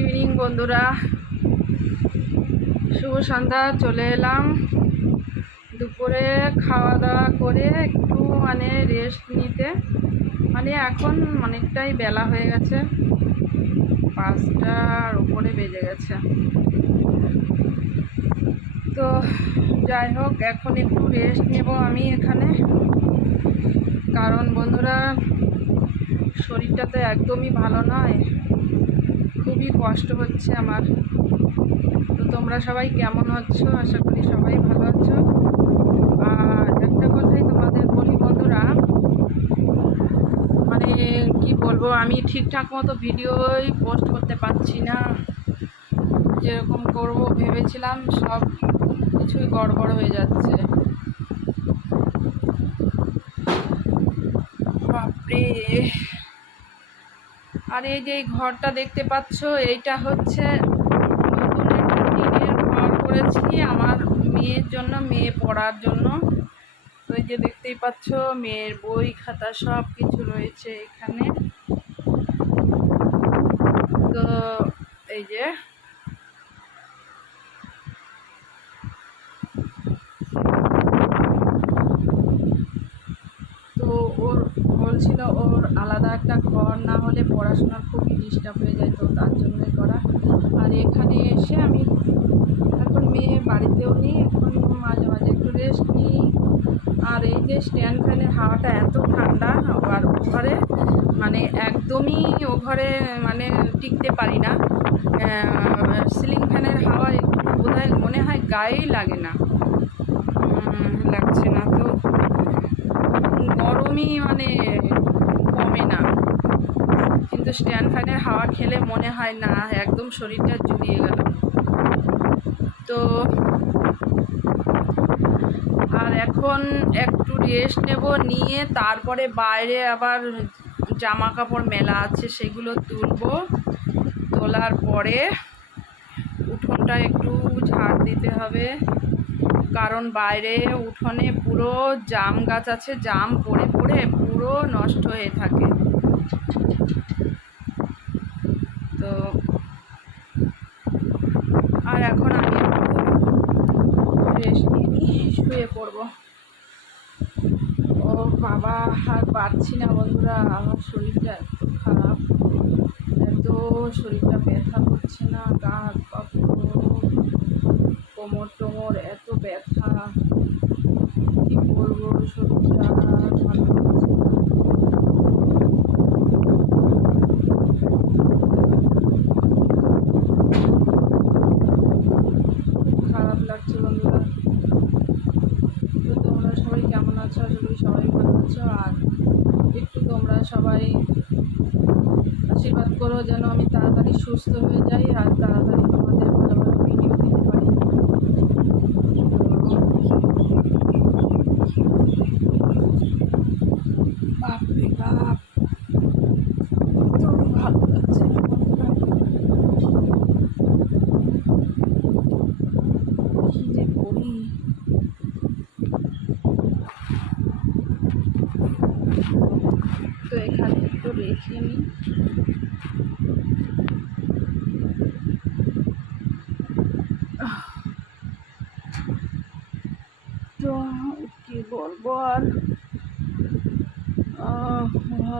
Evening বন্ধুরা, শুভ সন্ধ্যা। চলে এলাম দুপুরে খাওয়া দাওয়া করে একটু রেস্ট নিতে। এখন অনেকটাই বেলা হয়ে গেছে, 5টার উপরে বেজে গেছে। তো যাই হোক, এখন একটু রেস্ট নেব আমি এখানে, কারণ বন্ধুরা শরীরটা তো একদমই ভালো নয়, খুবই কষ্ট হচ্ছে আমার। তো তোমরা সবাই কেমন আছো? আশা করি সবাই ভালো আছো। আর একটা কথাই তোমাদের বলি বন্ধুরা, কি বলবো, আমি ঠিকঠাক মতো ভিডিওই পোস্ট করতে পারছি না। যেরকম করব ভেবেছিলাম সব কিছুই গড়বড় হয়ে যাচ্ছে। বাপরে! আর এই যে ঘরটা দেখতে পাচ্ছ, এইটা হচ্ছে নতুন একটা টিনের ঘর করেছি আমার মেয়ের জন্য, মেয়ে পড়ার জন্য। তো এই যে দেখতেই পাচ্ছ, মেয়ের বই খাতা সব কিছু রয়েছে এখানে। তো এই যে তো ওর বলছিল ওর আলাদা একটা ঘর না হলে পড়াশোনার খুবই ডিস্টার্ব হয়ে যায়, তো তার জন্যই করা। আর এখানে এসে আমি এখন মেয়ে বাড়িতেও নেই, এখন মাঝে মাঝে একটু রেস্ট নিই। আর এই যে স্ট্যান্ড ফ্যানের হাওয়াটা এত ঠান্ডা, আর ও ঘরে একদমই ও ঘরে টিকতে পারি না। সিলিং ফ্যানের হাওয়া বোধহয় মনে হয় গায়েই লাগে না, লাগছে না। তো গরমই কমে না, কিন্তু স্ট্যান্ড ফ্যানের হাওয়া খেলে মনে হয় না, একদম শরীরটা জুড়িয়ে গেল। তো আর এখন একটু রেস্ট নেব, নিয়ে তারপরে বাইরে আবার জামা কাপড় মেলা আছে, সেগুলো তুলবো। তোলার পরে উঠোনটা একটু ঝাড় দিতে হবে, কারণ বাইরে উঠোনে পুরো জাম গাছ আছে, জাম পড়ে পড়ে পুরো নষ্ট হয়ে থাকে। তো আর এখন আমি রেস্ট নিয়ে শুয়ে পড়বো। ও বাবা, আর পারছি না বন্ধুরা, আমার শরীরটা এত খারাপ, এত শরীরটা ব্যথা করছে না, গা হাত পা পুরো, কোমর টোমর এত ব্যথা, কি বলবো, শরীরটা ভালো লাগছে না। খারাপ লাগছে বন্ধুরা। তো তোমরা সবাই কেমন আছো? আশা করি সবাই ভালো আছো। আর একটু তোমরা সবাই আশীর্বাদ করো যেন আমি তাড়াতাড়ি সুস্থ হয়ে যাই আর তাড়াতাড়ি তোমাদের ভালো ভালো ভিডিও দিতে পারি। বাপরে বাপ, তো ভালো লাগছে না বন্ধুরা, কি যে করি। তো এখানে একটু রেখে নিই। তো কি বলবো আর,